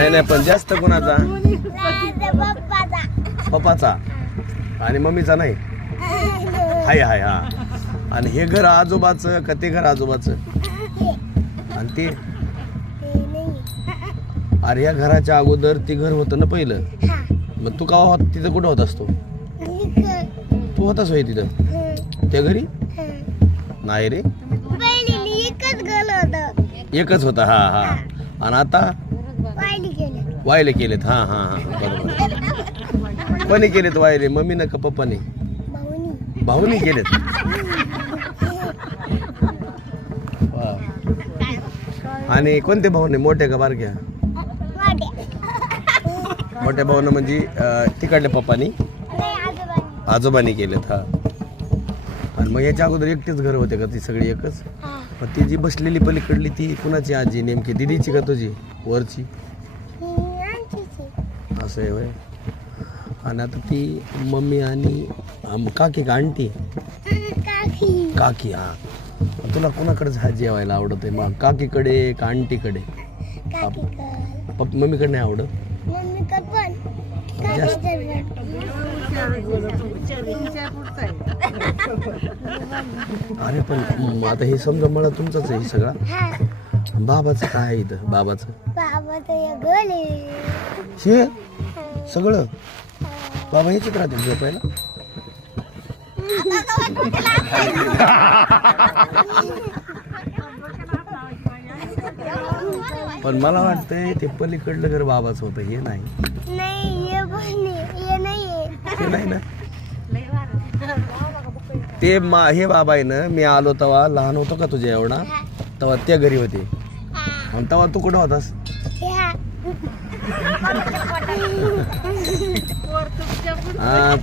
नाही नाही, पण जास्त कोणाचा? पप्पाचा आणि मम्मीचा नाही. हाय हाय हा. आणि हे घर आजोबाचं का ते घर आजोबाचं? आणि ते अरे या घराच्या अगोदर ते घर होतं ना पहिलं. मग तू का तिथं कुठं होतास तू? तू होतास होय तिथं त्या घरी? नाही रे, एकच होता. हा हा. आणि आता वायले केलेत. हा हा हा बरोबर. कोणी केलेत वायले, मम्मीनं का पप्पाने? भाऊनी केलेत. आणि कोणते भाऊने, मोठे का बारक्या? मोठ्या भाऊनं म्हणजे तिकडल्या पप्पानी आजोबानी केलेत. हा. आणि मग याच्या अगोदर एकटेच घर होते का ती सगळी एकच? मग ती जी बसलेली पलीकडली ती कुणाची आजी नेमकी, दिदीची का तुझी वरची? असं आहे होय. आणि आता ती मम्मी आणि काकी का आंटी? काकी. हा. तुला कोणाकडे जेवायला आवडत आहे मग, काकीकडे का आंटीकडे? मम्मीकडे नाही आवडत? अरे पण आता हे समजा मला तुमचंच आहे सगळा. बाबाचं काय आहे इथं? बाबाचं हे सगळं बाबा याच्यात राहते झोपायला. पण मला वाटतंय ते पलीकडलं घर बाबाचं होतं, हे नाही. ते नाही ना ते हे बाबा आहे ना. मी आलो तेव्हा लहान होतो का तुझ्या एवढा, तेव्हा त्या घरी होते. आणि तेव्हा तू कुठं होतास?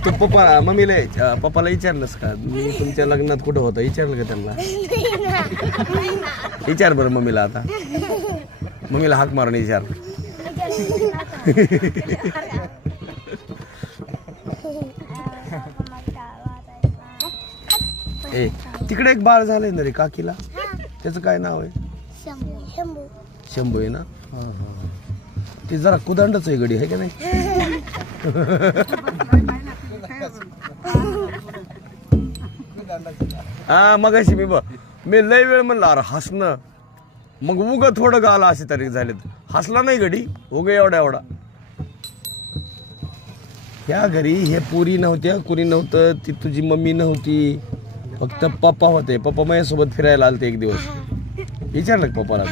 तू पप्पा मम्मीला पप्पाला विचारलंस का मी तुमच्या लग्नात कुठं होतं? विचारलं का त्यांना? विचार बरं मम्मीला. आता मम्मीला हाक मारून विचार. ए तिकडे एक बाळ झालंय ना रे काकीला, त्याचं काय नाव आहे? शंभू आहे ना. हा हा. ते जरा कुदंडच आहे गडी, आहे का नाही? हा मगाशी मी लय वेळ म्हणलं अरे हसणं, मग उग थोडं गाला अशी तारीख झाले, हसला नाही गडी उग एवढा. ह्या घरी हे पुरी नव्हत्या, कुणी नव्हतं, ती तुझी मम्मी नव्हती, फक्त पप्पा होते. पप्पा माझ्यासोबत फिरायला आलते एक दिवस. विचारलं का पप्पाला?